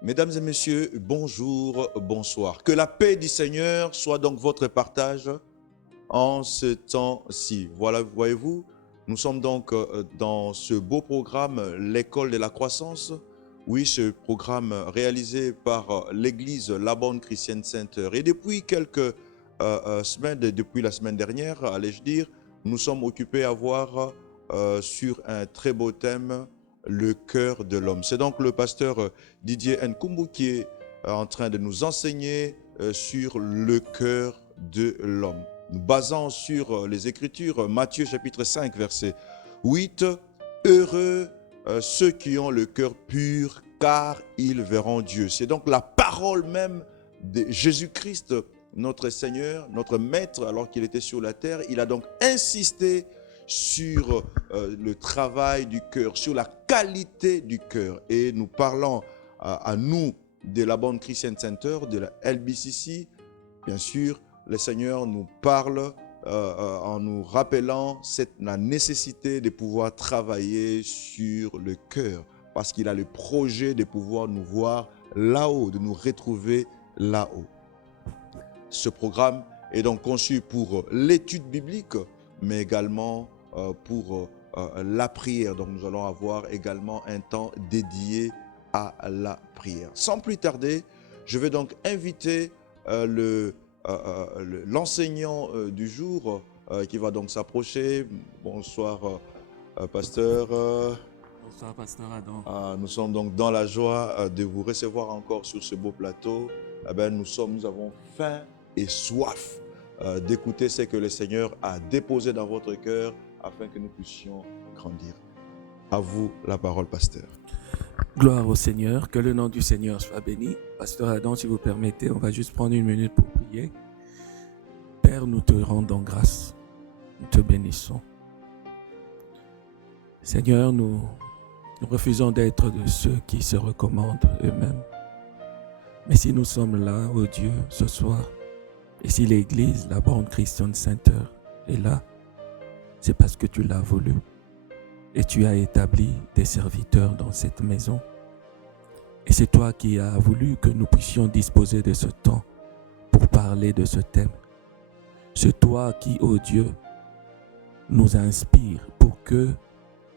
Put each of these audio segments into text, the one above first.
Mesdames et messieurs, bonjour, bonsoir. Que la paix du Seigneur soit donc votre partage en ce temps-ci. Voilà, voyez-vous, nous sommes donc dans ce beau programme, l'école de la croissance. Oui, ce programme réalisé par l'église La Bonne Christian Center. Et depuis quelques semaines, depuis la semaine dernière, allais-je dire, nous sommes occupés à voir sur un très beau thème, le cœur de l'homme. C'est donc le pasteur Didier Nkumbu qui est en train de nous enseigner sur le cœur de l'homme. Nous basons sur les Écritures, Matthieu chapitre 5, verset 8. « Heureux ceux qui ont le cœur pur, car ils verront Dieu. » C'est donc la parole même de Jésus-Christ, notre Seigneur, notre Maître, alors qu'il était sur la terre. Il a donc insisté sur le travail du cœur, sur la qualité du cœur. Et nous parlons à nous de la Bonne Christian Center, de la LBCC. Bien sûr, le Seigneur nous parle en nous rappelant la nécessité de pouvoir travailler sur le cœur, parce qu'il a le projet de pouvoir nous voir là-haut, de nous retrouver là-haut. Ce programme est donc conçu pour l'étude biblique, mais également pour la prière. Donc nous allons avoir également un temps dédié à la prière. Sans plus tarder, je vais donc inviter l'enseignant du jour qui va donc s'approcher. Bonsoir pasteur. Bonsoir pasteur Adam. Nous sommes donc dans la joie de vous recevoir encore sur ce beau plateau. Nous avons faim et soif d'écouter ce que le Seigneur a déposé dans votre cœur afin que nous puissions grandir. À vous la parole, pasteur. Gloire au Seigneur, que le nom du Seigneur soit béni. Pasteur Adam, si vous permettez, on va juste prendre une minute pour prier. Père, nous te rendons grâce, nous te bénissons. Seigneur, nous refusons d'être de ceux qui se recommandent eux-mêmes. Mais si nous sommes là, oh Dieu, ce soir, et si l'Église, la Bonne Christian Center, est là, c'est parce que tu l'as voulu. Et tu as établi des serviteurs dans cette maison. Et c'est toi qui as voulu que nous puissions disposer de ce temps pour parler de ce thème. C'est toi qui, ô Dieu, nous inspire pour que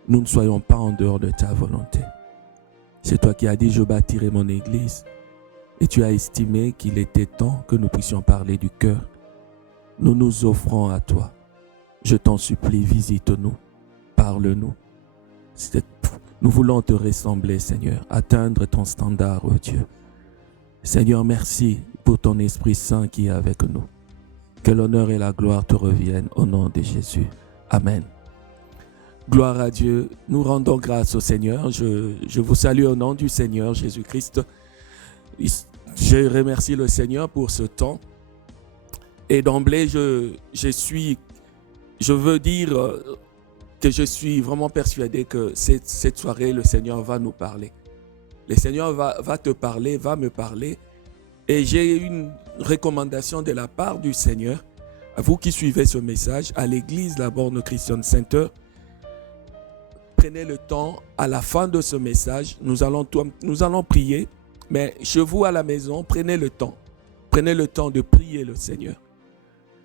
nous ne soyons pas en dehors de ta volonté. C'est toi qui as dit, je bâtirai mon église. Et tu as estimé qu'il était temps que nous puissions parler du cœur. Nous nous offrons à toi. Je t'en supplie, visite-nous, parle-nous. Nous voulons te ressembler, Seigneur, atteindre ton standard, oh Dieu. Seigneur, merci pour ton Esprit Saint qui est avec nous. Que l'honneur et la gloire te reviennent au nom de Jésus. Amen. Gloire à Dieu. Nous rendons grâce au Seigneur. Je vous salue au nom du Seigneur Jésus-Christ. Je remercie le Seigneur pour ce temps. Et d'emblée, je veux dire que je suis vraiment persuadé que cette soirée, le Seigneur va nous parler. Le Seigneur va te parler, va me parler. Et j'ai une recommandation de la part du Seigneur, à vous qui suivez ce message, à l'église La Bonne Christian Center. Prenez le temps, à la fin de ce message, nous allons prier. Mais chez vous à la maison, prenez le temps. Prenez le temps de prier le Seigneur.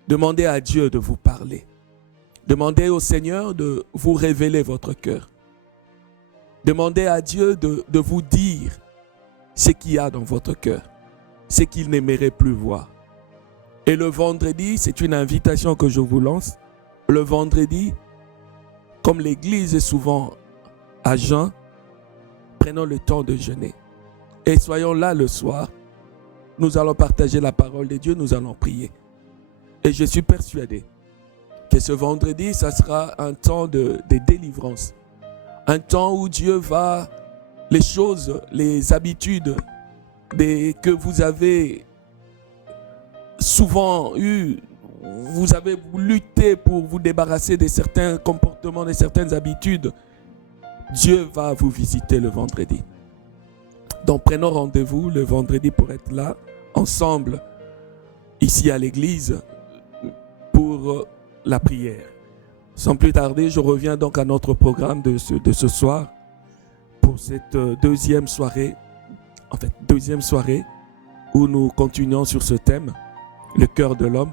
Demandez à Dieu de vous parler. Demandez au Seigneur de vous révéler votre cœur. Demandez à Dieu de vous dire ce qu'il y a dans votre cœur, ce qu'il n'aimerait plus voir. Et le vendredi, c'est une invitation que je vous lance. Le vendredi, comme l'église est souvent à jeun, prenons le temps de jeûner. Et soyons là le soir. Nous allons partager la parole de Dieu, nous allons prier. Et je suis persuadé que ce vendredi, ça sera un temps de délivrance. Un temps où Dieu va, les choses, les habitudes que vous avez souvent eues, vous avez lutté pour vous débarrasser de certains comportements, de certaines habitudes. Dieu va vous visiter le vendredi. Donc prenons rendez-vous le vendredi pour être là, ensemble, ici à l'église, pour la prière. Sans plus tarder, je reviens donc à notre programme de ce soir pour cette deuxième soirée deuxième soirée où nous continuons sur ce thème, le cœur de l'homme.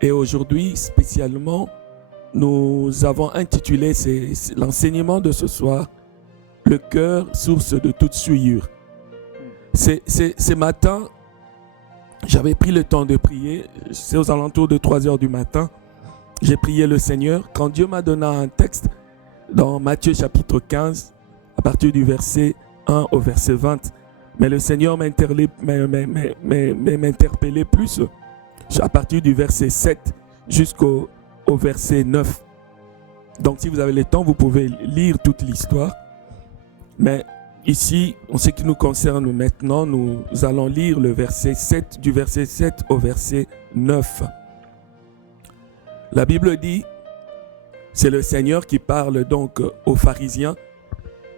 Et aujourd'hui, spécialement, nous avons intitulé l'enseignement de ce soir, le cœur, source de toute souillure. Ce matin, j'avais pris le temps de prier, c'est aux alentours de 3 heures du matin. J'ai prié le Seigneur quand Dieu m'a donné un texte dans Matthieu chapitre 15, à partir du verset 1 au verset 20. Mais le Seigneur m'interpellait plus à partir du verset 7 jusqu'au verset 9. Donc si vous avez le temps, vous pouvez lire toute l'histoire. Mais ici, en ce qui nous concerne maintenant, nous allons lire le verset 7, du verset 7 au verset 9. La Bible dit, c'est le Seigneur qui parle donc aux pharisiens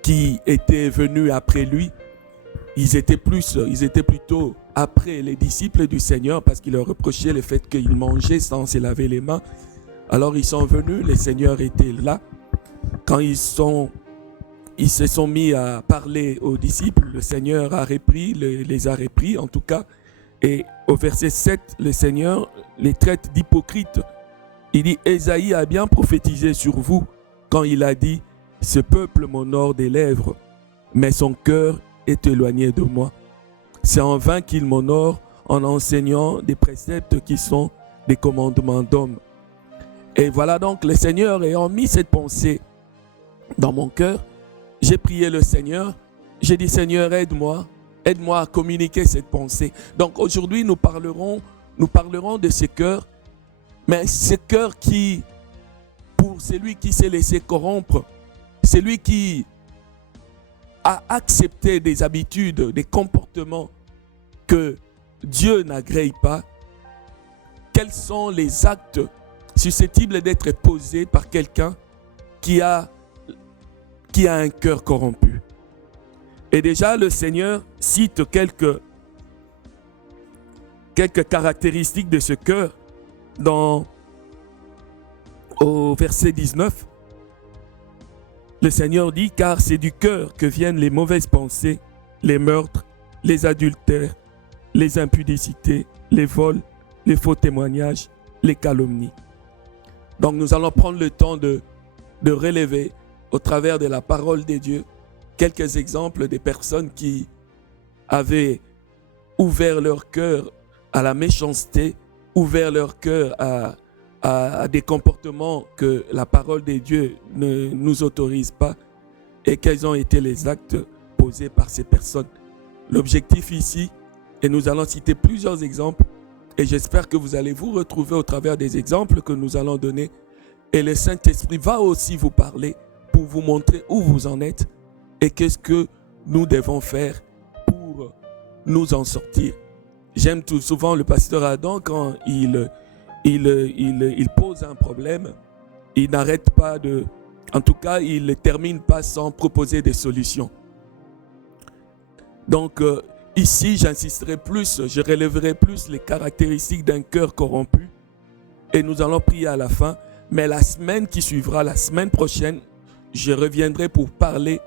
qui étaient venus après lui. Ils étaient plutôt après les disciples du Seigneur parce qu'ils leur reprochaient le fait qu'ils mangeaient sans se laver les mains. Alors ils sont venus, le Seigneur était là. Quand ils se sont mis à parler aux disciples, le Seigneur les a repris en tout cas. Et au verset 7, le Seigneur les traite d'hypocrites. Il dit, Ésaïe a bien prophétisé sur vous quand il a dit, ce peuple m'honore des lèvres, mais son cœur est éloigné de moi. C'est en vain qu'il m'honore en enseignant des préceptes qui sont des commandements d'hommes. Et voilà donc le Seigneur ayant mis cette pensée dans mon cœur, j'ai prié le Seigneur, j'ai dit Seigneur aide-moi à communiquer cette pensée. Donc aujourd'hui nous parlerons de ce cœur, mais ce cœur qui, pour celui qui s'est laissé corrompre, celui qui a accepté des habitudes, des comportements que Dieu n'agrée pas, quels sont les actes susceptibles d'être posés par quelqu'un qui a un cœur corrompu. Et déjà, le Seigneur cite quelques caractéristiques de ce cœur au verset 19. Le Seigneur dit, car c'est du cœur que viennent les mauvaises pensées, les meurtres, les adultères, les impudicités, les vols, les faux témoignages, les calomnies. Donc nous allons prendre le temps de relever au travers de la parole de Dieu quelques exemples des personnes qui avaient ouvert leur cœur à la méchanceté, ouvert leur cœur à des comportements que la parole de Dieu ne nous autorise pas, et quels ont été les actes posés par ces personnes. L'objectif ici, et nous allons citer plusieurs exemples, et j'espère que vous allez vous retrouver au travers des exemples que nous allons donner, et le Saint-Esprit va aussi vous parler pour vous montrer où vous en êtes et qu'est-ce que nous devons faire pour nous en sortir. J'aime tout souvent le pasteur Adam quand il pose un problème, il n'arrête pas en tout cas, il ne termine pas sans proposer des solutions. Donc, ici, j'insisterai plus, je relèverai plus les caractéristiques d'un cœur corrompu et nous allons prier à la fin. Mais la semaine qui suivra, la semaine prochaine, je reviendrai pour parler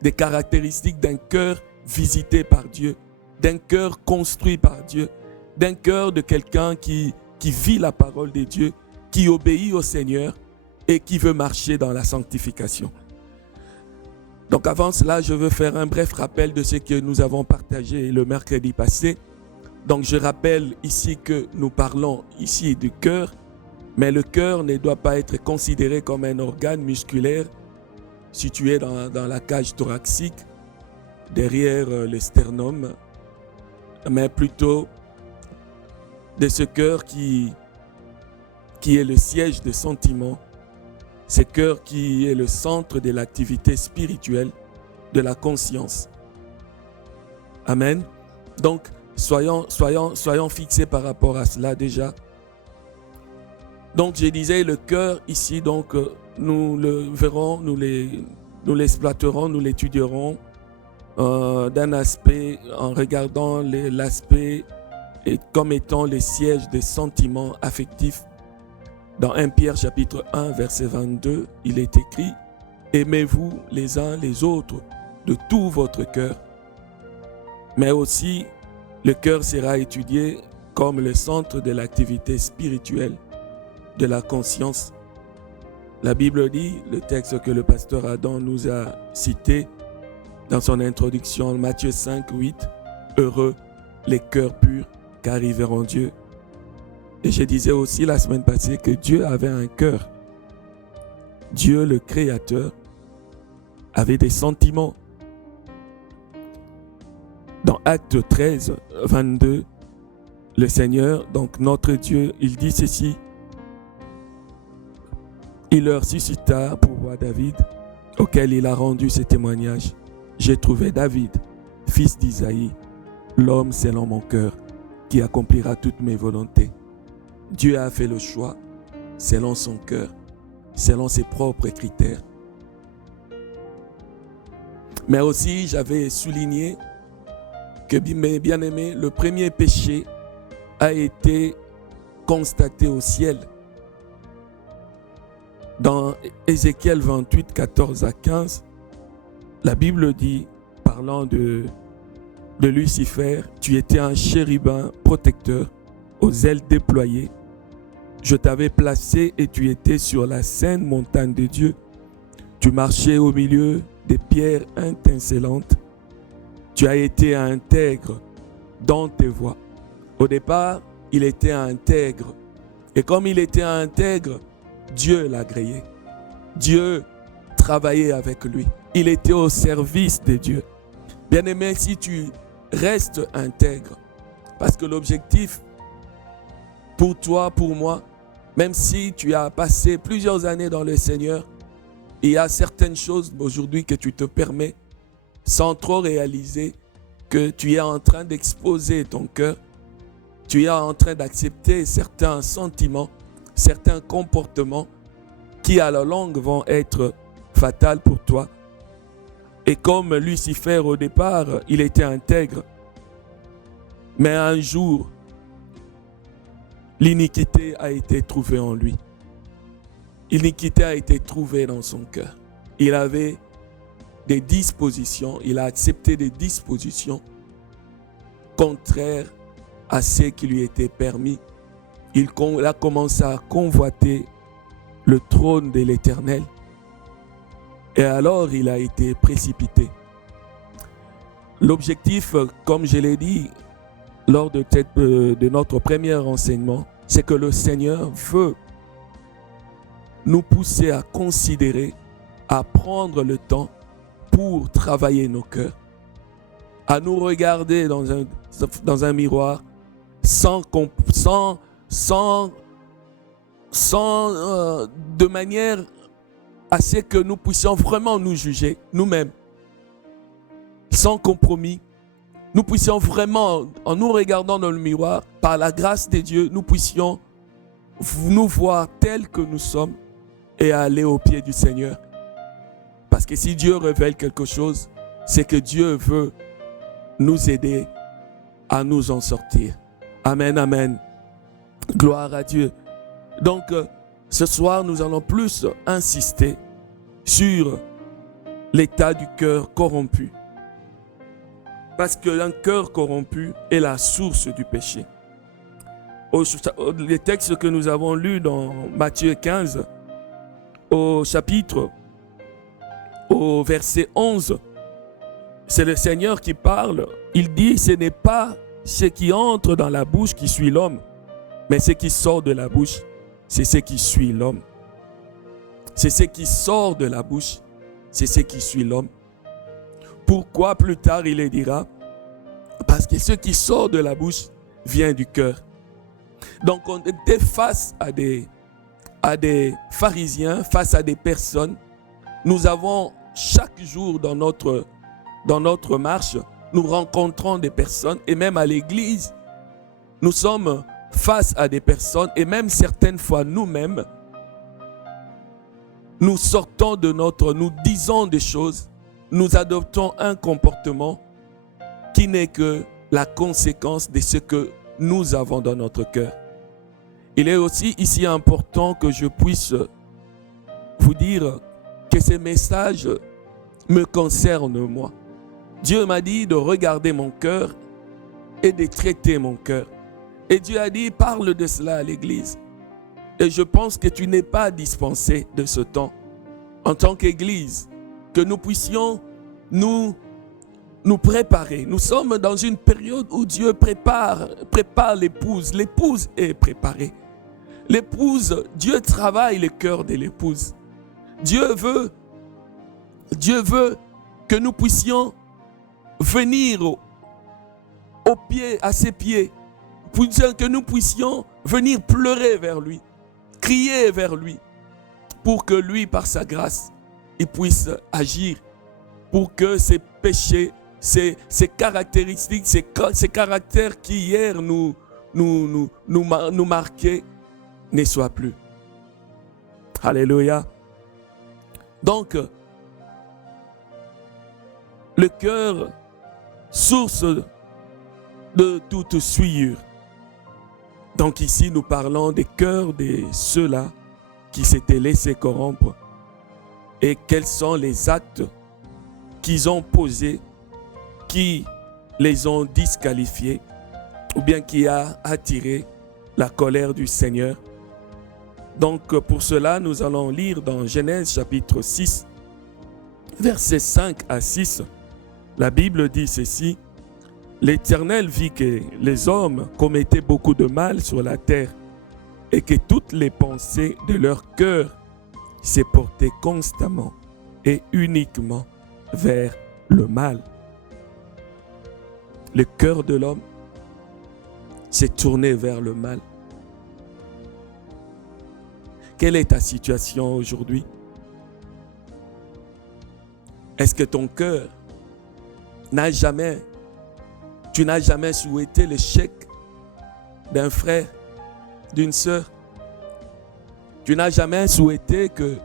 des caractéristiques d'un cœur visité par Dieu, d'un cœur construit par Dieu, d'un cœur de quelqu'un qui vit la parole de Dieu, qui obéit au Seigneur et qui veut marcher dans la sanctification. Donc avant cela, je veux faire un bref rappel de ce que nous avons partagé le mercredi passé. Donc je rappelle ici que nous parlons ici du cœur, mais le cœur ne doit pas être considéré comme un organe musculaire situé dans la cage thoracique, derrière le sternum, mais plutôt de ce cœur qui est le siège des sentiments, ce cœur qui est le centre de l'activité spirituelle, de la conscience. Amen. Donc, soyons fixés par rapport à cela déjà. Donc, je disais, le cœur ici, donc, nous le verrons, nous l'exploiterons, nous l'étudierons d'un aspect, en regardant l'aspect comme étant le siège des sentiments affectifs. Dans 1 Pierre chapitre 1, verset 22, il est écrit « Aimez-vous les uns les autres de tout votre cœur, Mais aussi, le cœur sera étudié comme le centre de l'activité spirituelle de la conscience. La Bible dit, le texte que le pasteur Adam nous a cité dans son introduction, Matthieu 5, 8, « Heureux les cœurs purs, car ils verront Dieu. » Et je disais aussi la semaine passée que Dieu avait un cœur. Dieu, le Créateur, avait des sentiments. Dans Actes 13, 22, le Seigneur, donc notre Dieu, il dit ceci. Il leur suscita pour roi David, auquel il a rendu ce témoignage. J'ai trouvé David, fils d'Isaïe, l'homme selon mon cœur, qui accomplira toutes mes volontés. Dieu a fait le choix selon son cœur, selon ses propres critères. Mais aussi, j'avais souligné que, mes bien-aimés, le premier péché a été constaté au ciel. Dans Ézéchiel 28, 14 à 15, la Bible dit, parlant de Lucifer, « Tu étais un chérubin protecteur, aux ailes déployées. Je t'avais placé et tu étais sur la sainte montagne de Dieu. Tu marchais au milieu des pierres étincelantes. Tu as été intègre dans tes voies. » Au départ, il était intègre. Et comme il était intègre, Dieu l'a agréé. Dieu travaillait avec lui. Il était au service de Dieu. Bien-aimé, si tu restes intègre, parce que l'objectif pour toi, pour moi, même si tu as passé plusieurs années dans le Seigneur, il y a certaines choses aujourd'hui que tu te permets sans trop réaliser que tu es en train d'exposer ton cœur, tu es en train d'accepter certains sentiments, certains comportements qui à la longue vont être fatals pour toi. Et comme Lucifer au départ, il était intègre, mais un jour, l'iniquité a été trouvée en lui. L'iniquité a été trouvée dans son cœur. Il avait des dispositions, il a accepté des dispositions contraires à ce qui lui était permis. Il a commencé à convoiter le trône de l'Éternel. Et alors, il a été précipité. L'objectif, comme je l'ai dit lors de notre premier enseignement, c'est que le Seigneur veut nous pousser à considérer, à prendre le temps pour travailler nos cœurs, à nous regarder dans un miroir de manière à ce que nous puissions vraiment nous juger nous-mêmes, sans compromis. Nous puissions vraiment, en nous regardant dans le miroir, par la grâce de Dieu, nous puissions nous voir tels que nous sommes et aller au pied du Seigneur. Parce que si Dieu révèle quelque chose, c'est que Dieu veut nous aider à nous en sortir. Amen, amen. Gloire à Dieu. Donc, ce soir, nous allons plus insister sur l'état du cœur corrompu. Parce qu'un cœur corrompu est la source du péché. Les textes que nous avons lus dans Matthieu 15, au verset 11, c'est le Seigneur qui parle. Il dit, ce n'est pas ce qui entre dans la bouche qui suit l'homme, mais ce qui sort de la bouche, c'est ce qui suit l'homme. C'est ce qui sort de la bouche, c'est ce qui suit l'homme. Pourquoi plus tard il le dira? Parce que ce qui sort de la bouche vient du cœur. Donc on était face à des pharisiens, face à des personnes. Nous avons chaque jour dans notre marche, nous rencontrons des personnes et même à l'église, nous sommes face à des personnes et même certaines fois nous-mêmes, nous sortons nous disons des choses, nous adoptons un comportement qui n'est que la conséquence de ce que nous avons dans notre cœur. Il est aussi ici important que je puisse vous dire que ces messages me concernent moi. Dieu m'a dit de regarder mon cœur et de traiter mon cœur. Et Dieu a dit, parle de cela à l'église. Et je pense que tu n'es pas dispensé de ce temps en tant qu'église, que nous puissions nous préparer. Nous sommes dans une période où Dieu prépare l'épouse. L'épouse est préparée. L'épouse, Dieu travaille le cœur de l'épouse. Dieu veut que nous puissions venir à ses pieds, que nous puissions venir pleurer vers lui, crier vers lui, pour que lui, par sa grâce, il puisse agir, pour que ces péchés, ces caractéristiques, ces caractères qui hier nous marquaient, ne soient plus. Alléluia. Donc, le cœur, source de toute souillure. Donc ici, nous parlons des cœurs de ceux-là qui s'étaient laissés corrompre et quels sont les actes qu'ils ont posés, qui les ont disqualifiés ou bien qui a attiré la colère du Seigneur. Donc pour cela, nous allons lire dans Genèse chapitre 6, versets 5 à 6. La Bible dit ceci: l'Éternel vit que les hommes commettaient beaucoup de mal sur la terre et que toutes les pensées de leur cœur se portaient constamment et uniquement vers le mal. Le cœur de l'homme s'est tourné vers le mal. Quelle est ta situation aujourd'hui? Est-ce que ton cœur tu n'as jamais souhaité l'échec d'un frère, d'une sœur? Tu n'as jamais souhaité que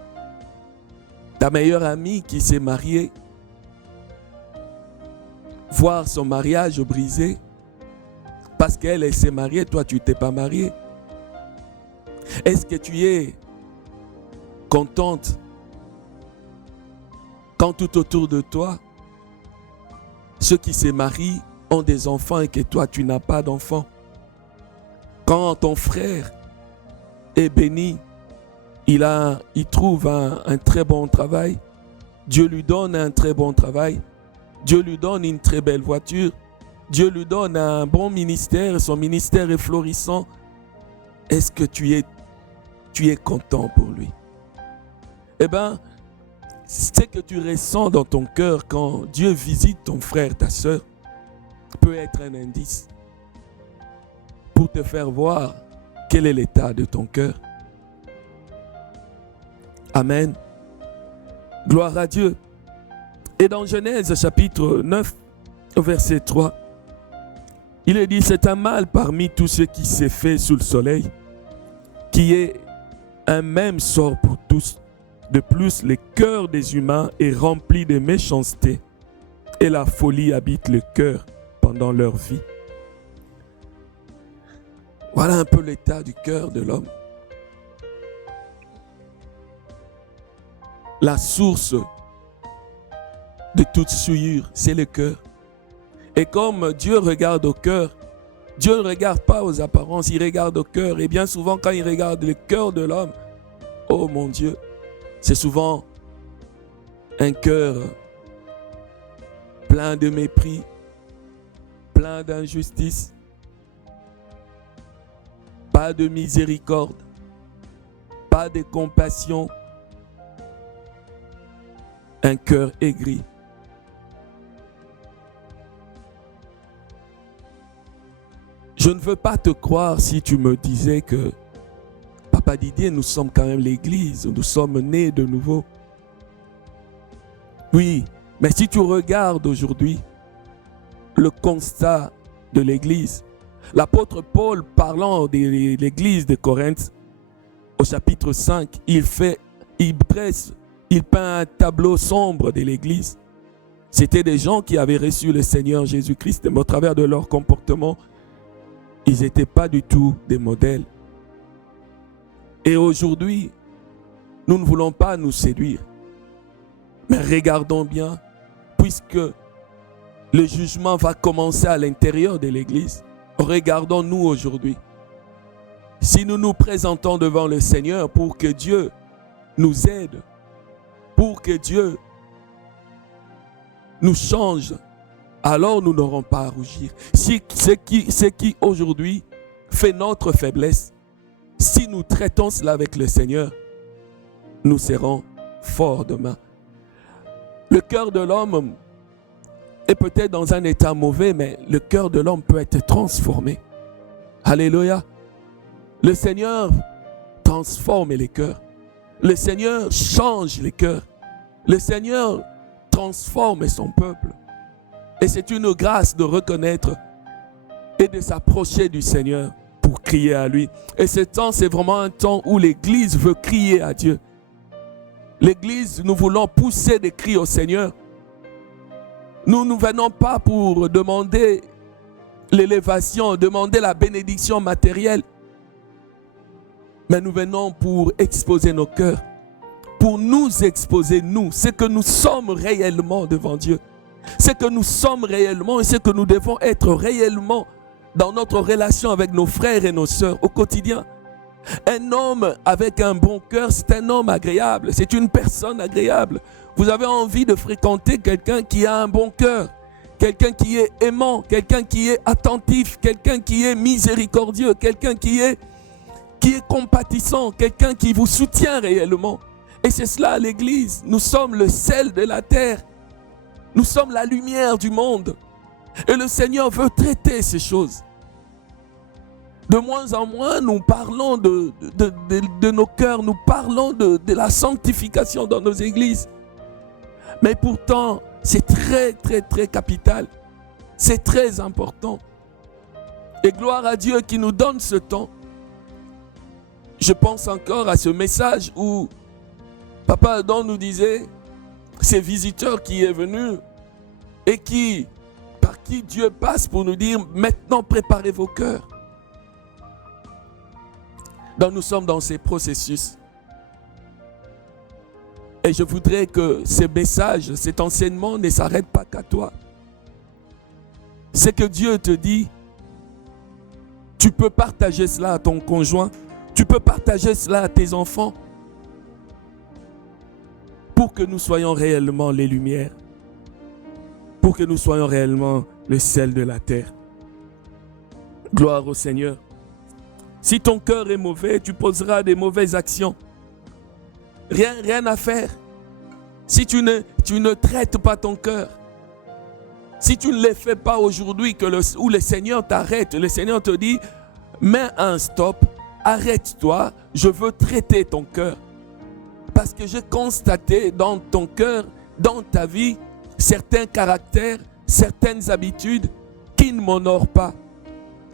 ta meilleure amie qui s'est mariée, voir son mariage brisé parce qu'elle s'est mariée, toi tu ne t'es pas marié? Est-ce que tu es contente quand tout autour de toi, ceux qui se marient ont des enfants et que toi tu n'as pas d'enfants? Quand ton frère est béni, il trouve un très bon travail, Dieu lui donne un très bon travail, Dieu lui donne une très belle voiture, Dieu lui donne un bon ministère, son ministère est florissant. Est-ce que tu es content pour lui? Eh bien, ce que tu ressens dans ton cœur quand Dieu visite ton frère, ta soeur, peut être un indice pour te faire voir quel est l'état de ton cœur. Amen. Gloire à Dieu. Et dans Genèse chapitre 9, verset 3, il est dit: c'est un mal parmi tous ceux qui s'est fait sous le soleil, qui est un même sort pour tous. De plus, le cœur des humains est rempli de méchanceté et la folie habite le cœur pendant leur vie. Voilà un peu l'état du cœur de l'homme. La source de toute souillure, c'est le cœur. Et comme Dieu regarde au cœur, Dieu ne regarde pas aux apparences, il regarde au cœur. Et bien souvent, quand il regarde le cœur de l'homme, oh mon Dieu, c'est souvent un cœur plein de mépris, plein d'injustice, pas de miséricorde, pas de compassion, un cœur aigri. Je ne veux pas te croire si tu me disais que Papa Didier, nous sommes quand même l'église, nous sommes nés de nouveau. Oui, mais si tu regardes aujourd'hui le constat de l'église, l'apôtre Paul, parlant de l'église de Corinthe, au chapitre 5, il peint un tableau sombre de l'église. C'était des gens qui avaient reçu le Seigneur Jésus-Christ, mais au travers de leur comportement, ils n'étaient pas du tout des modèles. Et aujourd'hui, nous ne voulons pas nous séduire. Mais regardons bien, puisque Le jugement va commencer à l'intérieur de l'Église. Regardons-nous aujourd'hui. Si nous nous présentons devant le Seigneur pour que Dieu nous aide, pour que Dieu nous change, alors nous n'aurons pas à rougir. Ce qui aujourd'hui fait notre faiblesse, si nous traitons cela avec le Seigneur, nous serons forts demain. Le cœur de l'homme est peut-être dans un état mauvais, mais le cœur de l'homme peut être transformé. Alléluia. Le Seigneur transforme les cœurs. Le Seigneur change les cœurs. Le Seigneur transforme son peuple. Et c'est une grâce de reconnaître et de s'approcher du Seigneur pour crier à lui. Et ce temps, c'est vraiment un temps où l'Église veut crier à Dieu. L'Église, nous voulons pousser des cris au Seigneur. Nous ne venons pas pour demander l'élévation, demander la bénédiction matérielle. Mais nous venons pour exposer nos cœurs. Pour nous exposer, nous, ce que nous sommes réellement devant Dieu. Ce que nous sommes réellement et ce que nous devons être réellement dans notre relation avec nos frères et nos sœurs au quotidien. Un homme avec un bon cœur, c'est un homme agréable, c'est une personne agréable. Vous avez envie de fréquenter quelqu'un qui a un bon cœur, quelqu'un qui est aimant, quelqu'un qui est attentif, quelqu'un qui est miséricordieux, quelqu'un qui est compatissant, quelqu'un qui vous soutient réellement. Et c'est cela l'Église. Nous sommes le sel de la terre. Nous sommes la lumière du monde. Et le Seigneur veut traiter ces choses. De moins en moins, nous parlons de nos cœurs, nous parlons de la sanctification dans nos églises. Mais pourtant, c'est très, très, très capital. C'est très important. Et gloire à Dieu qui nous donne ce temps. Je pense encore à ce message où Papa Adam nous disait, ces visiteurs qui est venu et par qui Dieu passe pour nous dire, maintenant préparez vos cœurs. Donc nous sommes dans ces processus. Et je voudrais que ce message, cet enseignement ne s'arrête pas qu'à toi. C'est que Dieu te dit, tu peux partager cela à ton conjoint, tu peux partager cela à tes enfants, pour que nous soyons réellement les lumières, pour que nous soyons réellement le sel de la terre. Gloire au Seigneur. Si ton cœur est mauvais, tu poseras des mauvaises actions. Rien à faire. Si tu ne traites pas ton cœur, si tu ne les fais pas aujourd'hui, où le Seigneur t'arrête, le Seigneur te dit, mets un stop, arrête-toi, je veux traiter ton cœur. Parce que j'ai constaté dans ton cœur, dans ta vie, certains caractères, certaines habitudes qui ne m'honorent pas.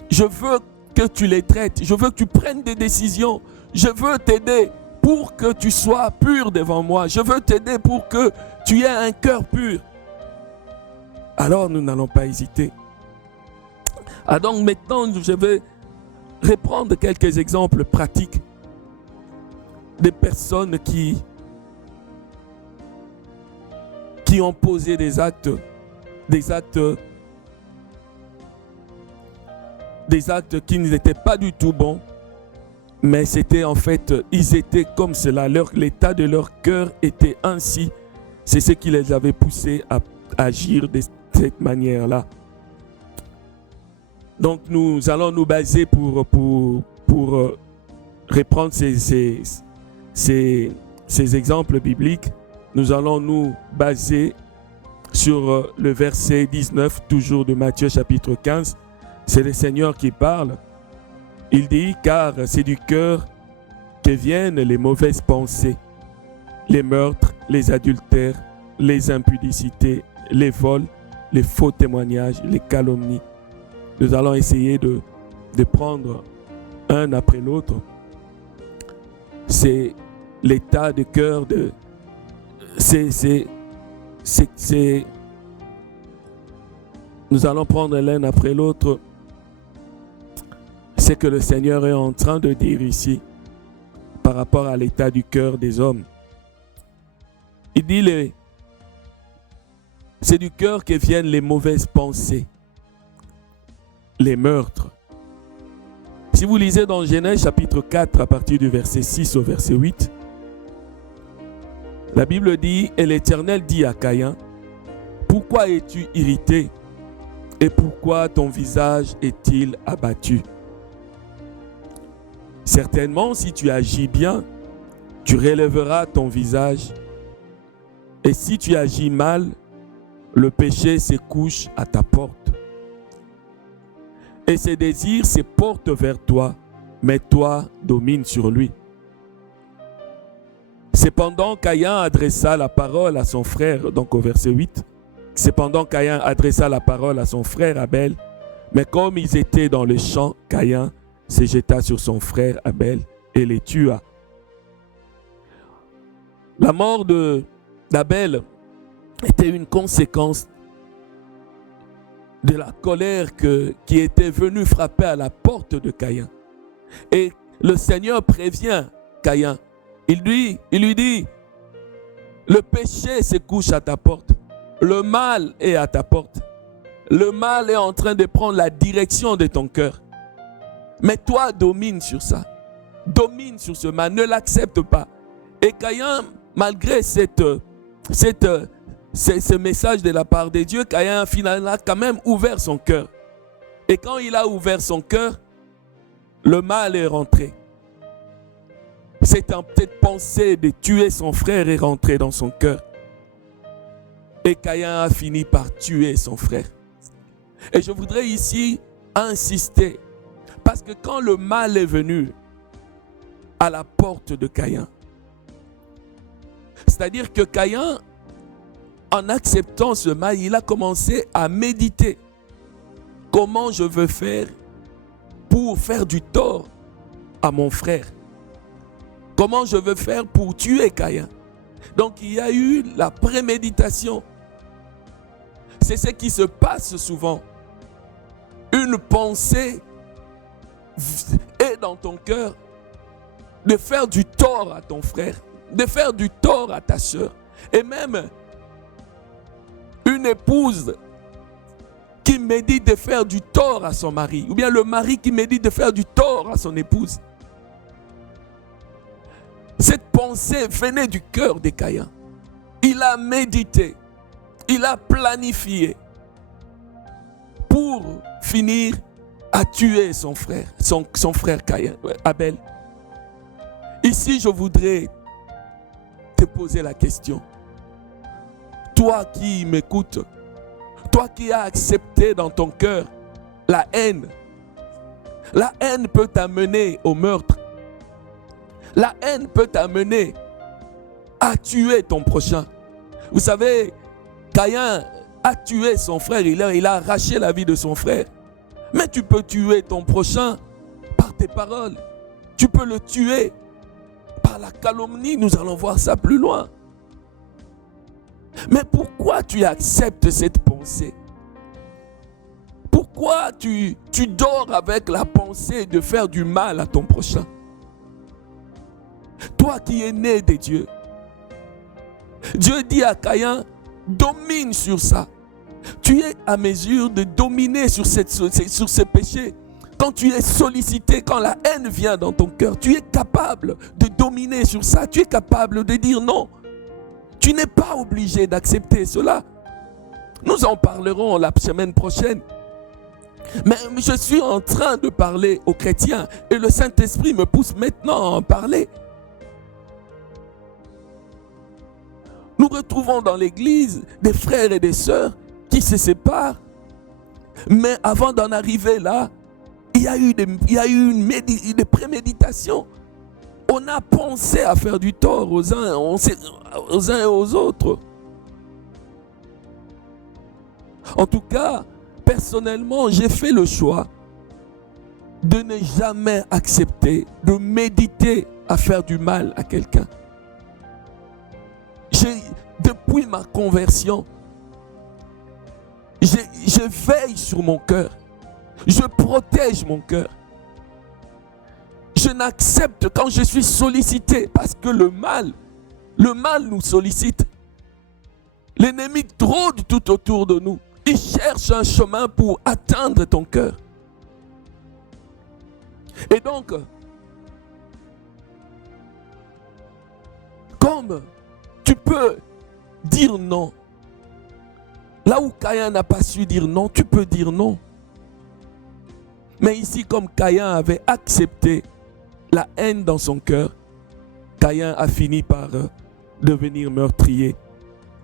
Je veux que tu les traites. Je veux que tu prennes des décisions. Je veux t'aider pour que tu sois pur devant moi. Je veux t'aider pour que tu aies un cœur pur. Alors nous n'allons pas hésiter. Donc maintenant, je vais reprendre quelques exemples pratiques des personnes qui ont posé des actes qui n'étaient pas du tout bons, mais c'était en fait, ils étaient comme cela, l'état de leur cœur était ainsi. C'est ce qui les avait poussés à agir de cette manière-là. Donc nous allons nous baser pour reprendre ces exemples bibliques. Nous allons nous baser sur le verset 19, toujours de Matthieu chapitre 15. C'est le Seigneur qui parle. Il dit, car c'est du cœur que viennent les mauvaises pensées, les meurtres, les adultères, les impudicités, les vols, les faux témoignages, les calomnies. Nous allons essayer de prendre un après l'autre. C'est l'état de cœur de... Nous allons prendre l'un après l'autre. C'est que le Seigneur est en train de dire ici par rapport à l'état du cœur des hommes. Il dit C'est du cœur que viennent les mauvaises pensées, les meurtres. Si vous lisez dans Genèse chapitre 4 à partir du verset 6 au verset 8, la Bible dit, et l'Éternel dit à Caïn, pourquoi es-tu irrité et pourquoi ton visage est-il abattu? Certainement, si tu agis bien, tu relèveras ton visage. Et si tu agis mal, le péché se couche à ta porte. Et ses désirs se portent vers toi, mais toi domines sur lui. Cependant, Caïn adressa la parole à son frère, donc au verset 8. Cependant, Caïn adressa la parole à son frère Abel, mais comme ils étaient dans le champ, Caïn se jeta sur son frère Abel et les tua. La mort d'Abel était une conséquence de la colère qui était venue frapper à la porte de Caïn. Et le Seigneur prévient Caïn. Il lui dit, le péché se couche à ta porte. Le mal est à ta porte. Le mal est en train de prendre la direction de ton cœur. Mais toi, domine sur ça. Domine sur ce mal. Ne l'accepte pas. Et Caïn, malgré ce message de la part de Dieu, Caïn finalement a quand même ouvert son cœur. Et quand il a ouvert son cœur, le mal est rentré. Cette pensée de tuer son frère est rentrée dans son cœur. Et Caïn a fini par tuer son frère. Et je voudrais ici insister, parce que quand le mal est venu à la porte de Caïn, c'est-à-dire que Caïn, en acceptant ce mal, il a commencé à méditer. Comment je veux faire pour faire du tort à mon frère? Comment je veux faire pour tuer Caïn? Donc il y a eu la préméditation. C'est ce qui se passe souvent. Une pensée est dans ton cœur de faire du tort à ton frère, de faire du tort à ta soeur. Et même une épouse qui médite de faire du tort à son mari, ou bien le mari qui médite de faire du tort à son épouse. Cette pensée venait du cœur de Caïn. Il a médité, il a planifié pour finir à tuer son frère, son frère Caïn, Abel. Ici, je voudrais te poser la question. Toi qui m'écoutes, toi qui as accepté dans ton cœur la haine peut t'amener au meurtre. La haine peut t'amener à tuer ton prochain. Vous savez, Caïn a tué son frère, il a arraché la vie de son frère. Mais tu peux tuer ton prochain par tes paroles. Tu peux le tuer par la calomnie. Nous allons voir ça plus loin. Mais pourquoi tu acceptes cette pensée? Pourquoi tu dors avec la pensée de faire du mal à ton prochain? Toi qui es né de Dieu. Dieu dit à Caïn, domine sur ça. Tu es à mesure de dominer sur ce péché. Quand tu es sollicité, quand la haine vient dans ton cœur, tu es capable de dominer sur ça. Tu es capable de dire non. Tu n'es pas obligé d'accepter cela. Nous en parlerons la semaine prochaine. Mais je suis en train de parler aux chrétiens et le Saint-Esprit me pousse maintenant à en parler. Nous retrouvons dans l'église des frères et des sœurs qui se séparent. Mais avant d'en arriver là, il y a eu des préméditations. On a pensé à faire du tort aux uns et aux autres. En tout cas, personnellement, j'ai fait le choix de ne jamais accepter, de méditer à faire du mal à quelqu'un. Depuis ma conversion, je veille sur mon cœur. Je protège mon cœur. Je n'accepte quand je suis sollicité parce que le mal nous sollicite. L'ennemi rôde tout autour de nous. Il cherche un chemin pour atteindre ton cœur. Et donc, comme tu peux dire non, là où Caïn n'a pas su dire non, tu peux dire non. Mais ici, comme Caïn avait accepté la haine dans son cœur, Caïn a fini par devenir meurtrier.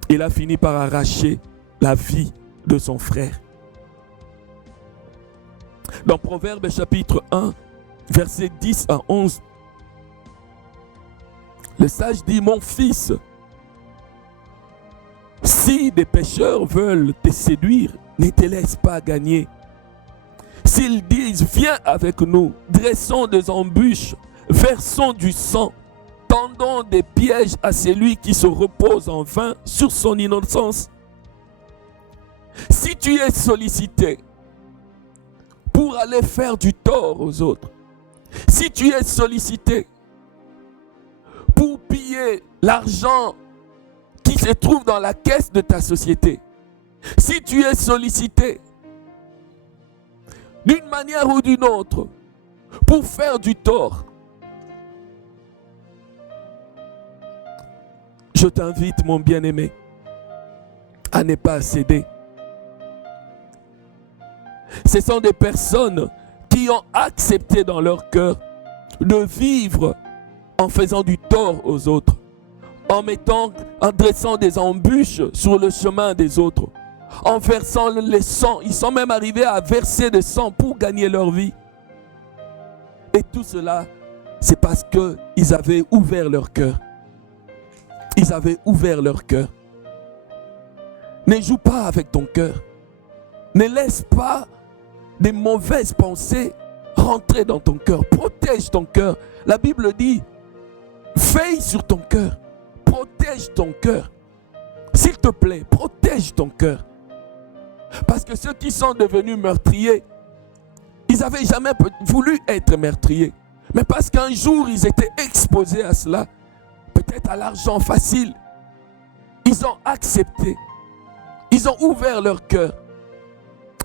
Il a fini par arracher la vie de son frère. Dans Proverbes chapitre 1, versets 10 à 11, le sage dit: mon fils, si des pécheurs veulent te séduire, ne te laisse pas gagner. S'ils disent: viens avec nous, dressons des embûches, versons du sang, tendons des pièges à celui qui se repose en vain sur son innocence. Si tu es sollicité pour aller faire du tort aux autres, si tu es sollicité pour piller l'argent qui se trouve dans la caisse de ta société, si tu es sollicité d'une manière ou d'une autre pour faire du tort, je t'invite, mon bien-aimé, à ne pas céder. Ce sont des personnes qui ont accepté dans leur cœur de vivre en faisant du tort aux autres, en dressant des embûches sur le chemin des autres, en versant le sang. Ils sont même arrivés à verser du sang pour gagner leur vie. Et tout cela, c'est parce qu'ils avaient ouvert leur cœur. Ils avaient ouvert leur cœur. Ne joue pas avec ton cœur. Ne laisse pas des mauvaises pensées rentrer dans ton cœur. Protège ton cœur. La Bible dit: veille sur ton cœur. Protège ton cœur. S'il te plaît, protège ton cœur. Parce que ceux qui sont devenus meurtriers, ils n'avaient jamais voulu être meurtriers. Mais parce qu'un jour, ils étaient exposés à cela, peut-être à l'argent facile, ils ont accepté. Ils ont ouvert leur cœur.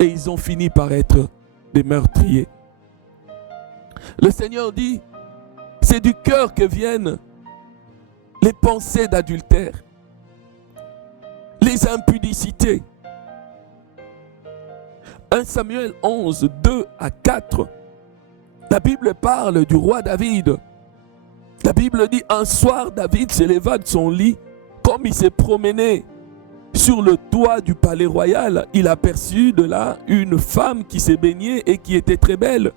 Et ils ont fini par être des meurtriers. Le Seigneur dit: c'est du cœur que viennent les pensées d'adultère, les impudicités. 1 Samuel 11, 2 à 4. La Bible parle du roi David. La Bible dit: un soir, David se leva de son lit. Comme il s'est promené sur le toit du palais royal, il aperçut de là une femme qui s'est baignée et qui était très belle.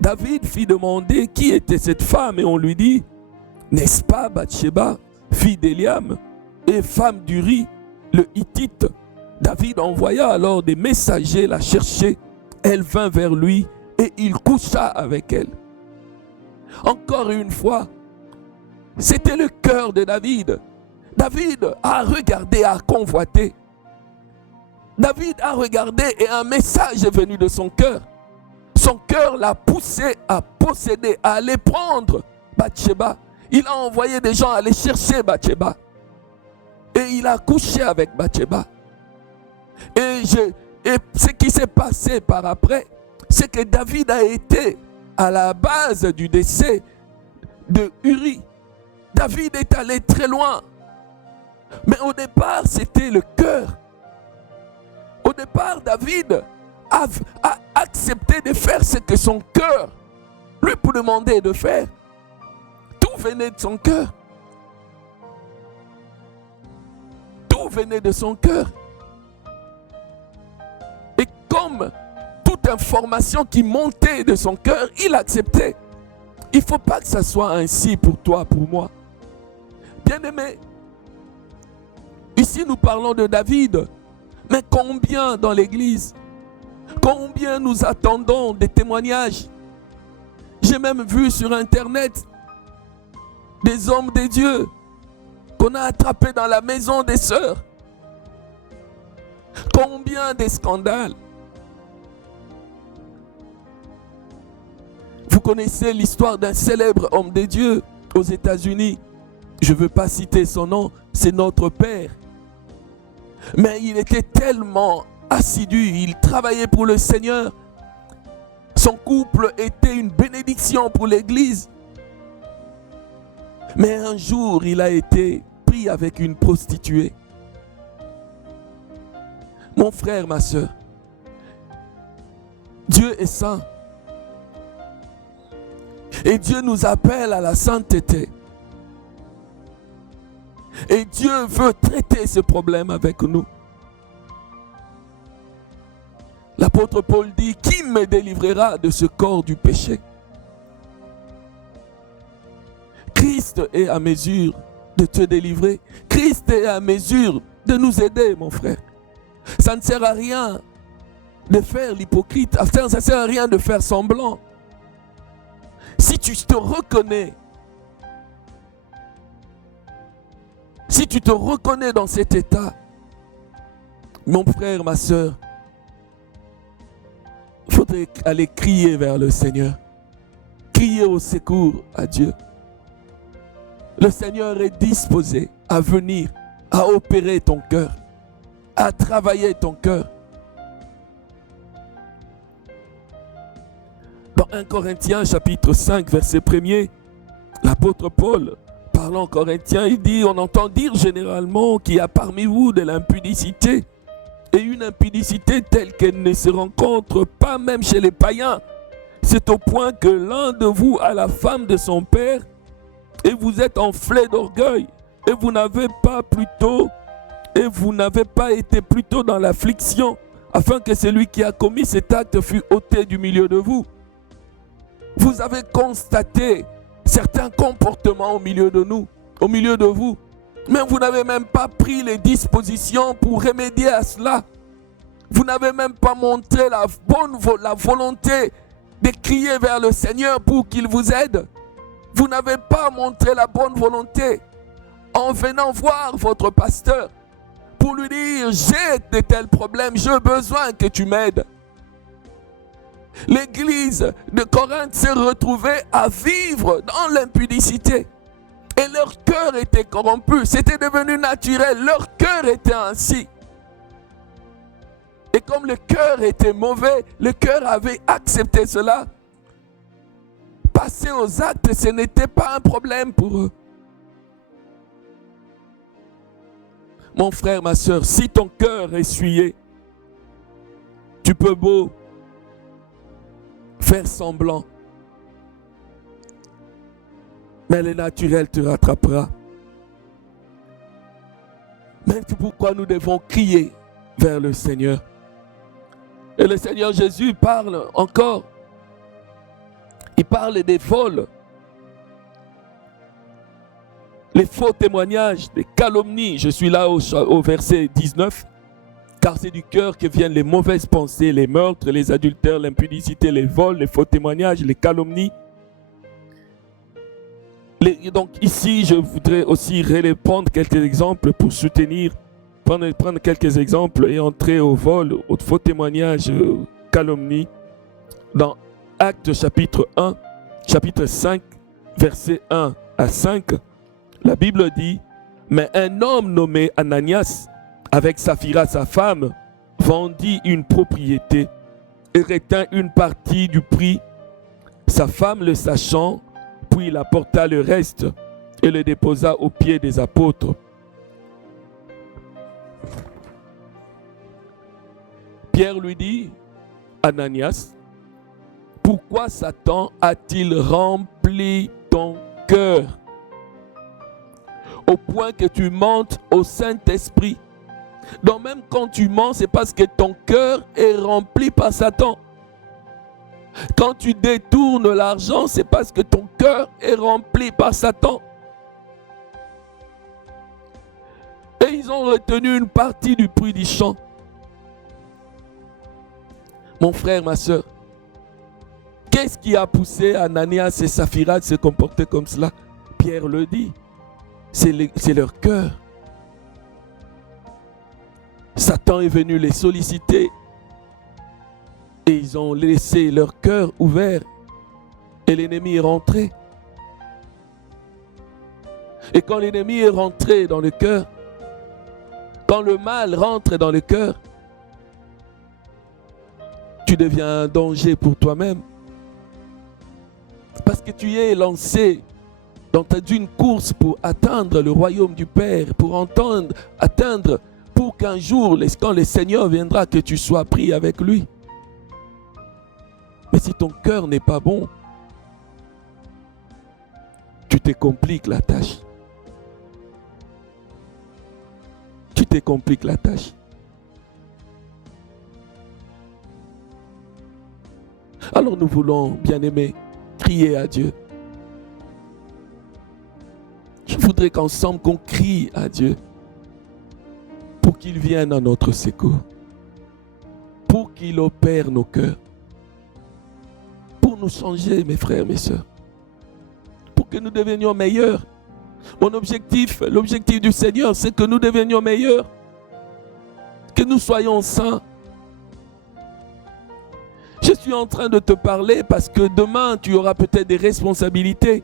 David fit demander qui était cette femme et on lui dit: n'est-ce pas Bathsheba, fille d'Eliam et femme d'Uri, le Hittite? David envoya alors des messagers la chercher. Elle vint vers lui et il coucha avec elle. Encore une fois, c'était le cœur de David. David a regardé, a convoité. David a regardé et un message est venu de son cœur. Son cœur l'a poussé à posséder, à aller prendre Bathsheba. Il a envoyé des gens aller chercher Bathsheba. Et il a couché avec Bathsheba. Et ce qui s'est passé par après, c'est que David a été à la base du décès de Uri. David est allé très loin. Mais au départ, c'était le cœur. Au départ, David a accepté de faire ce que son cœur lui demandait de faire. Tout venait de son cœur. Tout venait de son cœur. Et comme toute information qui montait de son cœur, il acceptait. Il ne faut pas que ça soit ainsi pour toi, pour moi. Bien-aimé, ici nous parlons de David, mais combien dans l'église, combien nous attendons des témoignages. J'ai même vu sur internet des hommes de Dieu qu'on a attrapés dans la maison des sœurs. Combien de scandales. Vous connaissez l'histoire d'un célèbre homme de Dieu aux États-Unis. Je ne veux pas citer son nom, c'est notre père. Mais il était tellement assidu, il travaillait pour le Seigneur. Son couple était une bénédiction pour l'Église. Mais un jour, il a été pris avec une prostituée. Mon frère, ma soeur, Dieu est saint. Et Dieu nous appelle à la sainteté. Et Dieu veut traiter ce problème avec nous. L'apôtre Paul dit, qui me délivrera de ce corps du péché? Christ est à mesure de te délivrer. Christ est à mesure de nous aider, mon frère. Ça ne sert à rien de faire l'hypocrite. Ça ne sert à rien de faire semblant. Si tu te reconnais, si tu te reconnais dans cet état, mon frère, ma soeur, il faudrait aller crier vers le Seigneur. Crier au secours à Dieu. Le Seigneur est disposé à venir, à opérer ton cœur, à travailler ton cœur. Dans 1 Corinthiens chapitre 5 verset 1er, l'apôtre Paul, parlant aux Corinthiens, il dit, on entend dire généralement qu'il y a parmi vous de l'impudicité, et une impudicité telle qu'elle ne se rencontre pas même chez les païens. C'est au point que l'un de vous a la femme de son père, et vous êtes enflé d'orgueil, et vous n'avez pas été plutôt dans l'affliction, afin que celui qui a commis cet acte fût ôté du milieu de vous. Vous avez constaté certains comportements au milieu de nous, au milieu de vous, mais vous n'avez même pas pris les dispositions pour remédier à cela. Vous n'avez même pas montré la volonté de crier vers le Seigneur pour qu'il vous aide. Vous n'avez pas montré la bonne volonté en venant voir votre pasteur pour lui dire, j'ai de tels problèmes, j'ai besoin que tu m'aides. L'église de Corinthe s'est retrouvée à vivre dans l'impudicité. Et leur cœur était corrompu. C'était devenu naturel. Leur cœur était ainsi. Et comme le cœur était mauvais, le cœur avait accepté cela. Passer aux actes, ce n'était pas un problème pour eux. Mon frère, ma soeur, si ton cœur est essuyé, tu peux beau faire semblant, mais le naturel te rattrapera. Mais c'est pourquoi nous devons crier vers le Seigneur. Et le Seigneur Jésus parle encore. Il parle des vols, les faux témoignages, des calomnies. Je suis là au verset 19. Car c'est du cœur que viennent les mauvaises pensées, les meurtres, les adultères, l'impudicité, les vols, les faux témoignages, les calomnies. Donc ici, je voudrais aussi prendre quelques exemples pour soutenir, prendre quelques exemples et entrer au vol, aux faux témoignages, calomnies. Dans Actes chapitre 1, chapitre 5, versets 1 à 5, la Bible dit, « Mais un homme nommé Ananias, avec Saphira sa femme, vendit une propriété et retint une partie du prix. Sa femme le sachant, puis il apporta le reste et le déposa aux pieds des apôtres. Pierre lui dit, Ananias, pourquoi Satan a-t-il rempli ton cœur au point que tu mentes au Saint-Esprit? Donc même quand tu mens, c'est parce que ton cœur est rempli par Satan. Quand tu détournes l'argent, c'est parce que ton cœur est rempli par Satan. Et ils ont retenu une partie du prix du champ. Mon frère, ma soeur, qu'est-ce qui a poussé Ananias et Saphira de se comporter comme cela? Pierre le dit, c'est leur cœur. Satan est venu les solliciter et ils ont laissé leur cœur ouvert et l'ennemi est rentré. Et quand l'ennemi est rentré dans le cœur, quand le mal rentre dans le cœur, tu deviens un danger pour toi-même. Parce que tu es lancé dans une course pour atteindre le royaume du Père, pour atteindre, pour qu'un jour, quand le Seigneur viendra, que tu sois pris avec lui. Mais si ton cœur n'est pas bon, tu te compliques la tâche. Tu te compliques la tâche. Alors nous voulons, bien-aimés, crier à Dieu. Je voudrais qu'ensemble qu'on crie à Dieu pour qu'il vienne à notre secours, pour qu'il opère nos cœurs, pour nous changer, mes frères, mes sœurs, pour que nous devenions meilleurs. Mon objectif, l'objectif du Seigneur, c'est que nous devenions meilleurs, que nous soyons saints. Je suis en train de te parler parce que demain, tu auras peut-être des responsabilités.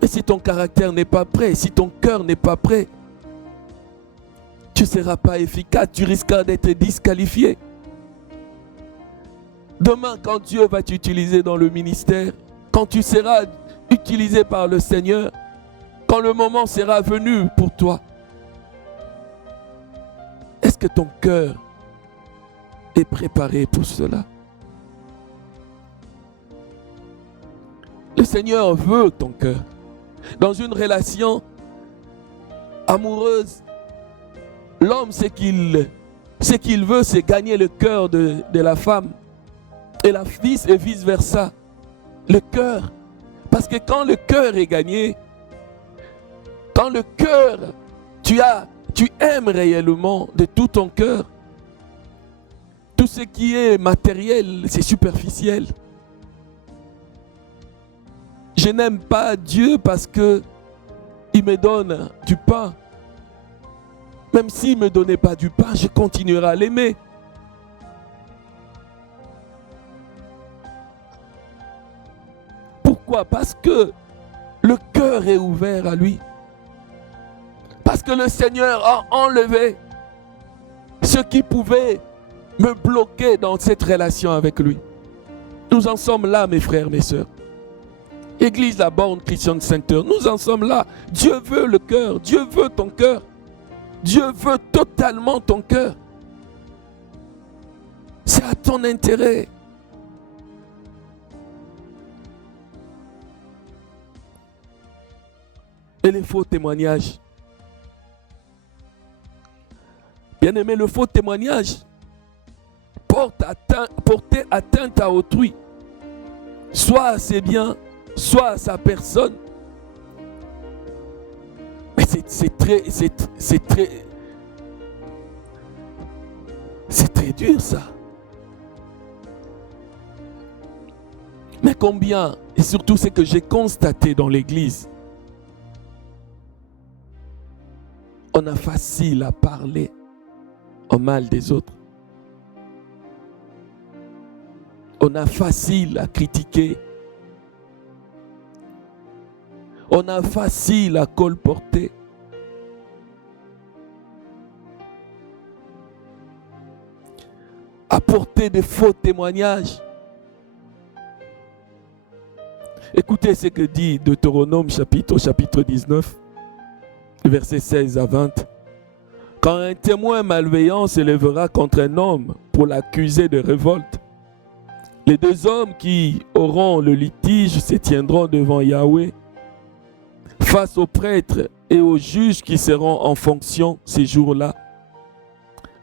Mais si ton caractère n'est pas prêt, si ton cœur n'est pas prêt, tu ne seras pas efficace, tu risqueras d'être disqualifié. Demain, quand Dieu va t'utiliser dans le ministère, quand tu seras utilisé par le Seigneur, quand le moment sera venu pour toi, est-ce que ton cœur est préparé pour cela? Le Seigneur veut ton cœur. Dans une relation amoureuse, l'homme, ce qu'il veut, c'est gagner le cœur de la femme. Et la fille, et vice-versa. Le cœur. Parce que quand le cœur est gagné, quand le cœur, tu aimes réellement de tout ton cœur, tout ce qui est matériel, c'est superficiel. Je n'aime pas Dieu parce que il me donne du pain. Même s'il ne me donnait pas du pain, je continuerai à l'aimer. Pourquoi? Parce que le cœur est ouvert à lui. Parce que le Seigneur a enlevé ce qui pouvait me bloquer dans cette relation avec lui. Nous en sommes là, mes frères, mes sœurs. Église La Borne Christian Center, nous en sommes là. Dieu veut le cœur, Dieu veut ton cœur. Dieu veut totalement ton cœur. C'est à ton intérêt. Et les faux témoignages. Bien-aimé, le faux témoignage porter atteinte à autrui, soit à ses biens, soit à sa personne. Mais c'est très dur ça. Mais combien, et surtout ce que j'ai constaté dans l'église, on a facile à parler au mal des autres. On a facile à critiquer. On a facile à colporter. À porter des faux témoignages. Écoutez ce que dit Deutéronome chapitre 19, versets 16 à 20. Quand un témoin malveillant s'élèvera contre un homme pour l'accuser de révolte, les deux hommes qui auront le litige se tiendront devant Yahweh, face aux prêtres et aux juges qui seront en fonction ces jours-là.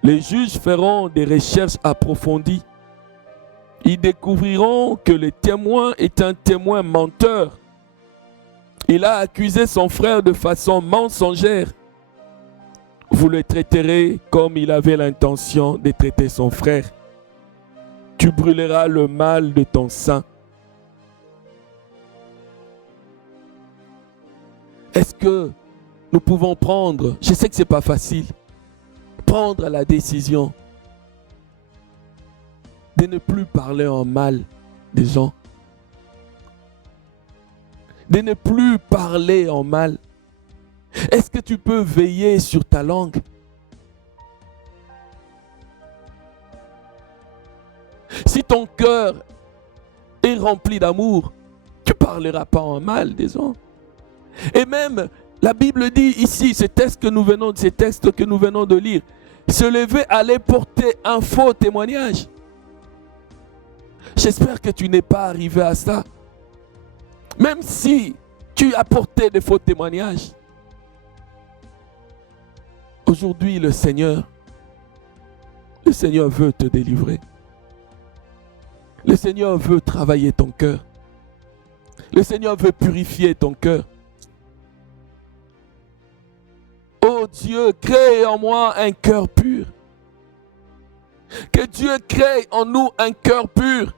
Les juges feront des recherches approfondies. Ils découvriront que le témoin est un témoin menteur. Il a accusé son frère de façon mensongère. Vous le traiterez comme il avait l'intention de traiter son frère. Tu brûleras le mal de ton sang. Est-ce que nous pouvons prendre, je sais que ce n'est pas facile, prendre la décision de ne plus parler en mal des gens, de ne plus parler en mal? Est-ce que tu peux veiller sur ta langue? Si ton cœur est rempli d'amour, tu ne parleras pas en mal des hommes. Et même, la Bible dit ici, ces textes que nous venons de lire, se lever allait porter un faux témoignage. J'espère que tu n'es pas arrivé à ça. Même si tu as porté des faux témoignages, aujourd'hui le Seigneur veut te délivrer. Le Seigneur veut travailler ton cœur. Le Seigneur veut purifier ton cœur. Oh Dieu, crée en moi un cœur pur. Que Dieu crée en nous un cœur pur.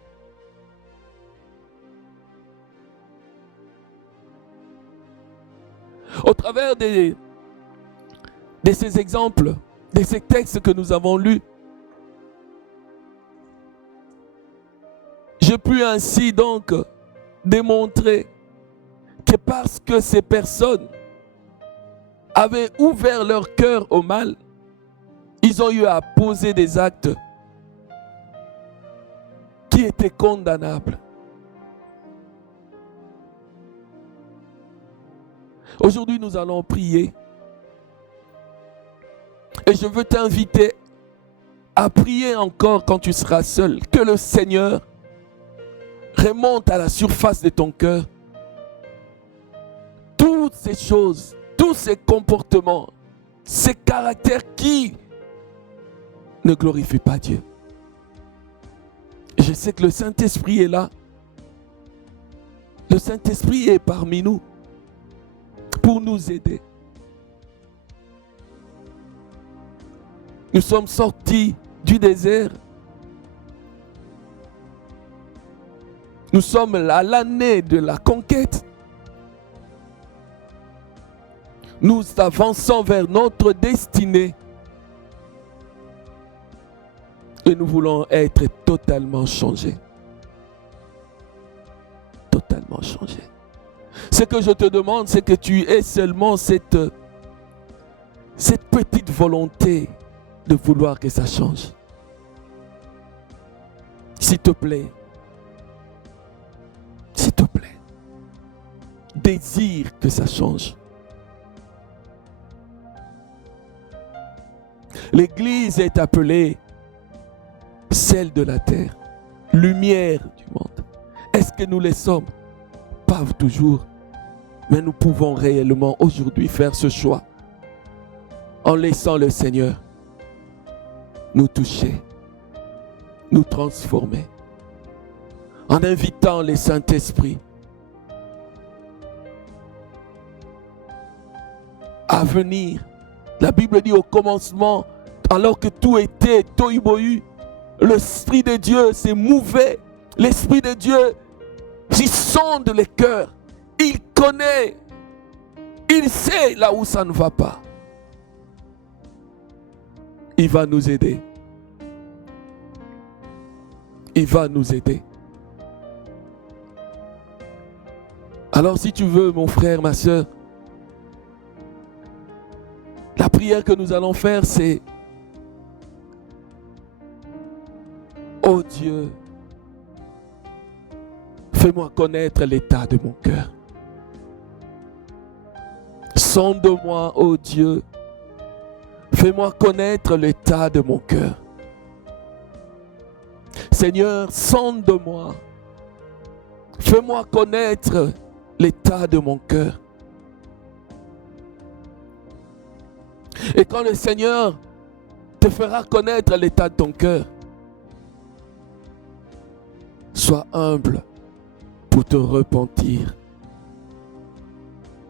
Au travers de ces exemples, de ces textes que nous avons lus, je puis ainsi donc démontrer que parce que ces personnes avaient ouvert leur cœur au mal, ils ont eu à poser des actes qui étaient condamnables. Aujourd'hui, nous allons prier. Et je veux t'inviter à prier encore quand tu seras seul. Que le Seigneur remonte à la surface de ton cœur toutes ces choses, tous ces comportements, ces caractères qui ne glorifient pas Dieu. Et je sais que le Saint-Esprit est là. Le Saint-Esprit est parmi nous pour nous aider. Nous sommes sortis du désert. Nous sommes à l'année de la conquête. Nous avançons vers notre destinée. Et nous voulons être totalement changés. Totalement changés. Ce que je te demande, c'est que tu aies seulement cette petite volonté de vouloir que ça change. S'il te plaît, désire que ça change. L'Église est appelée celle de la terre, lumière du monde. Est-ce que nous les sommes? Pas toujours, mais nous pouvons réellement aujourd'hui faire ce choix en laissant le Seigneur nous toucher, nous transformer, en invitant le Saint-Esprit à venir. La Bible dit au commencement, alors que tout était tohu-bohu, l'Esprit de Dieu s'est mouvé. L'Esprit de Dieu, il sonde les cœurs. Il connaît. Il sait là où ça ne va pas. Il va nous aider. Il va nous aider. Alors si tu veux, mon frère, ma soeur, la prière que nous allons faire, c'est: oh Dieu, fais-moi connaître l'état de mon cœur. Sonde-moi, oh Dieu, fais-moi connaître l'état de mon cœur. Seigneur, sonde-moi, fais-moi connaître l'état de mon cœur. Et quand le Seigneur te fera connaître l'état de ton cœur, sois humble pour te repentir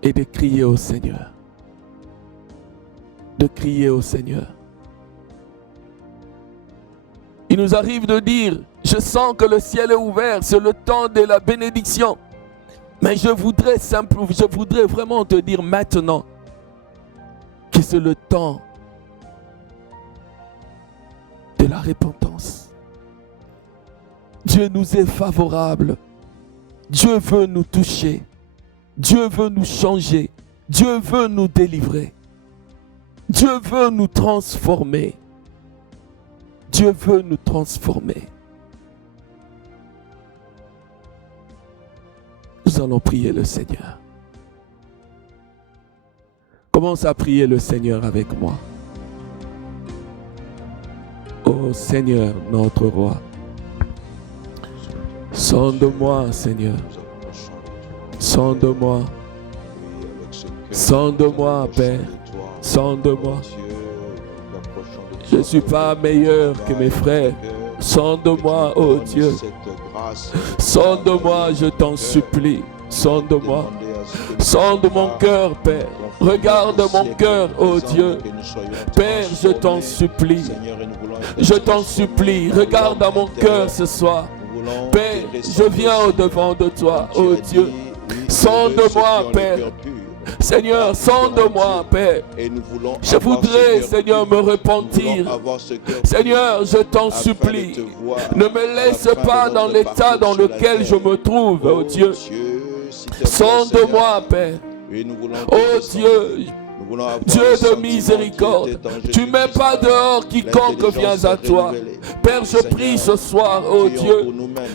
et de crier au Seigneur. De crier au Seigneur. Il nous arrive de dire: je sens que le ciel est ouvert, c'est le temps de la bénédiction. Mais je voudrais vraiment te dire maintenant que c'est le temps de la repentance. Dieu nous est favorable. Dieu veut nous toucher. Dieu veut nous changer. Dieu veut nous délivrer. Dieu veut nous transformer. Dieu veut nous transformer. Nous allons prier le Seigneur. Commence à prier le Seigneur avec moi. Ô Seigneur, notre roi, sonde-moi, Seigneur. Sonde-moi. Sonde-moi, Père. Sonde-moi. Je ne suis pas meilleur que mes frères. Sonde-moi, ô Dieu. Sonde-moi, je t'en supplie. Sonde-moi. Sonde mon cœur, Père. Regarde mon cœur, ô Dieu. Père, je t'en supplie. Je t'en supplie. Regarde à mon cœur ce soir. Père, je viens au-devant de toi, ô Dieu. Sonde-moi, Père. Seigneur, sonde-moi, Père. Je voudrais, Seigneur, me repentir. Seigneur, je t'en supplie. Ne me laisse pas dans l'état dans lequel je me trouve, oh Dieu. Sonde-moi, Père. Oh Dieu, Dieu de miséricorde, tu ne mets pas dehors quiconque vient à toi. Père, je prie ce soir, oh Dieu,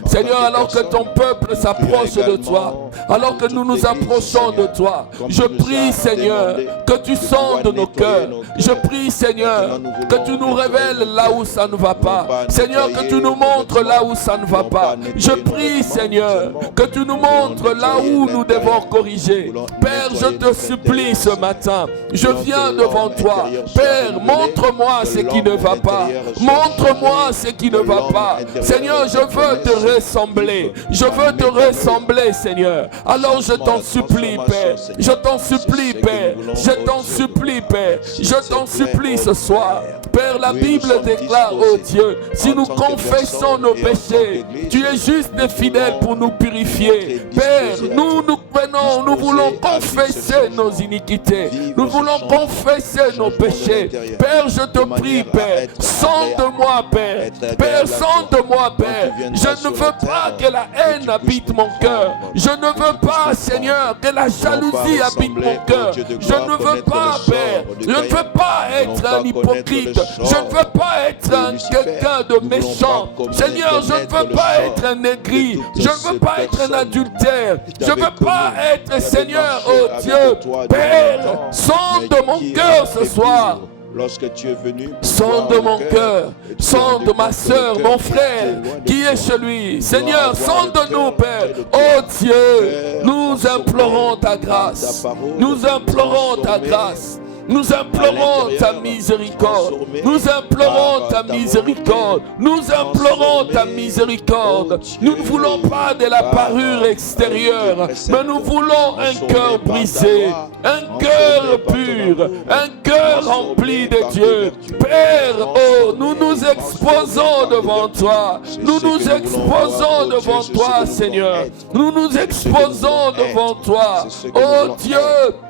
Seigneur, alors que ton peuple s'approche de toi, alors que nous nous approchons de toi, je prie, Seigneur, que tu sondes nos cœurs. Je prie, Seigneur, que tu nous révèles là où ça ne va pas. Seigneur, que tu nous montres là où ça ne va pas. Je prie, Seigneur, que tu nous montres là où nous devons corriger. Père, je te supplie ce matin. Je viens devant toi. Père, montre-moi ce qui ne va pas. Montre-moi ce qui ne va pas. Seigneur, je veux te ressembler. Je veux te ressembler, Seigneur. Alors je t'en supplie, Père. Je t'en supplie, Père. Je t'en supplie, Père. Je t'en supplie ce soir. Père, la Bible déclare, oh Dieu, si nous confessons nos péchés, tu es juste et fidèle pour nous purifier. Père, nous venons, nous voulons confesser nos iniquités. Nous voulons confesser nos péchés. Père, je te prie, Père, sonde-moi, Père. Père, sonde-moi, Père. Je ne veux pas que la haine habite mon cœur. Je ne veux pas, Seigneur, que la jalousie habite mon cœur. Je ne veux pas, Père. Je ne veux pas être un hypocrite. Je ne veux pas être quelqu'un de méchant. Seigneur, je ne veux pas être un aigri. Je ne veux pas être un adultère. Je ne veux pas être, Seigneur, oh Dieu. Père, sonde mon cœur ce soir. Lorsque tu es venu, sonde mon cœur, sonde ma soeur, mon frère qui est chez lui. Seigneur, sonde-nous, Père. Oh Dieu, nous implorons ta grâce. Nous implorons ta grâce. Nous implorons ta miséricorde. Nous implorons ta miséricorde. Nous implorons ta miséricorde. Nous ne voulons pas de la parure extérieure, mais nous voulons un cœur brisé, un cœur pur, un cœur rempli de Dieu. Père, oh, nous nous exposons devant toi. Nous nous exposons devant toi, Seigneur. Nous nous exposons devant toi. Oh Dieu,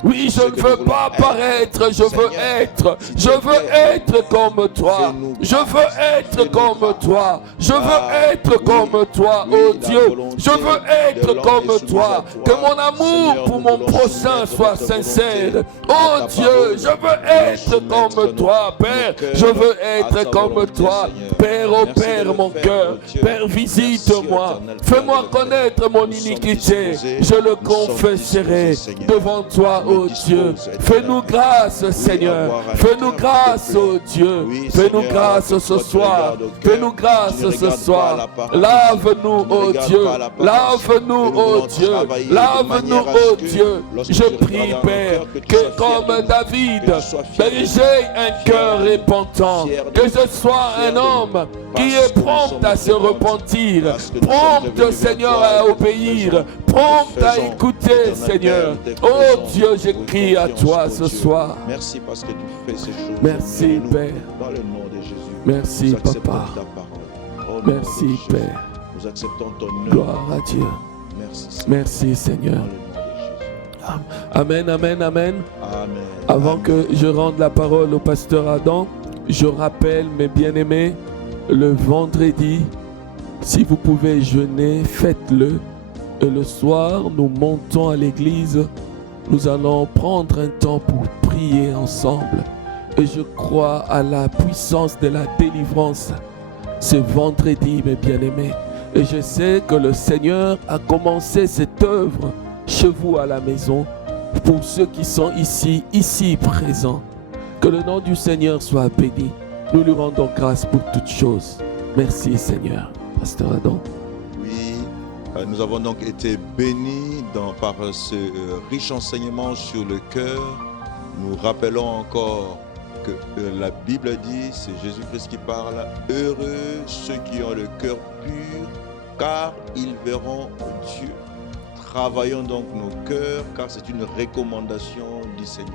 oui, je ne veux pas paraître. Je veux être comme toi. Je veux être comme toi. Je veux être comme toi, oh Dieu. Je veux être comme toi. Que mon amour pour mon prochain soit sincère. Oh Dieu, je veux être comme toi, Père. Je veux être comme toi. Père, oh Père, mon cœur. Père, visite-moi. Fais-moi connaître mon iniquité. Je le confesserai devant toi, oh Dieu. Fais-nous grâce, Seigneur. Fais-nous grâce, oh Dieu. Fais-nous grâce ce soir. Fais-nous grâce ce soir. Lave-nous, oh Dieu. Lave-nous, oh Dieu. Lave-nous, oh Dieu. Je prie, Père, que comme David, j'ai un cœur repentant. Que je sois un homme qui est prompt à se repentir. Prompt, Seigneur, à obéir. Prompt à écouter, Seigneur. Oh Dieu, je crie à toi ce soir. Merci parce que tu fais ces choses. Merci, Père. Dans le nom de Jésus. Merci, Papa. Oh, merci, Père. Nous acceptons ton œuvre. Gloire à Dieu. Merci, Seigneur. Merci, Seigneur. Dans le nom de Jésus. Amen, amen, amen. Amen. Avant Amen. que je rende la parole au pasteur Adam, je rappelle, mes bien-aimés, le vendredi, si vous pouvez jeûner, faites-le. Et le soir, nous montons à l'église. Nous allons prendre un temps pour prier ensemble. Et je crois à la puissance de la délivrance ce vendredi, mes bien-aimés. Et je sais que le Seigneur a commencé cette œuvre chez vous à la maison, pour ceux qui sont ici présents. Que le nom du Seigneur soit béni. Nous lui rendons grâce pour toutes choses. Merci Seigneur. Pasteur Adam. Oui, nous avons donc été bénis par ce riche enseignement sur le cœur. Nous rappelons encore que la Bible dit, c'est Jésus-Christ qui parle, heureux ceux qui ont le cœur pur, car ils verront Dieu. Travaillons donc nos cœurs, car c'est une recommandation du Seigneur.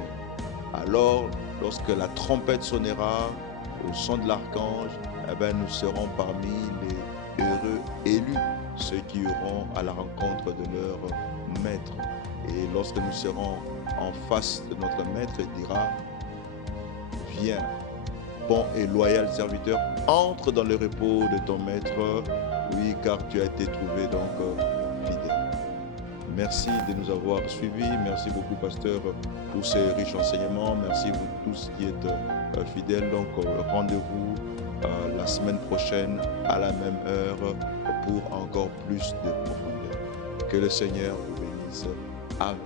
Alors, lorsque la trompette sonnera, au son de l'archange, nous serons parmi les heureux élus, ceux qui iront à la rencontre de leur maître. Et lorsque nous serons en face de notre maître, il dira, viens, bon et loyal serviteur, entre dans le repos de ton maître, oui, car tu as été trouvé donc fidèle. Merci de nous avoir suivis. Merci beaucoup, pasteur, pour ces riches enseignements. Merci vous tous qui êtes fidèles. Donc, rendez-vous la semaine prochaine à la même heure pour encore plus de profondeur. Que le Seigneur vous bénisse. Amen.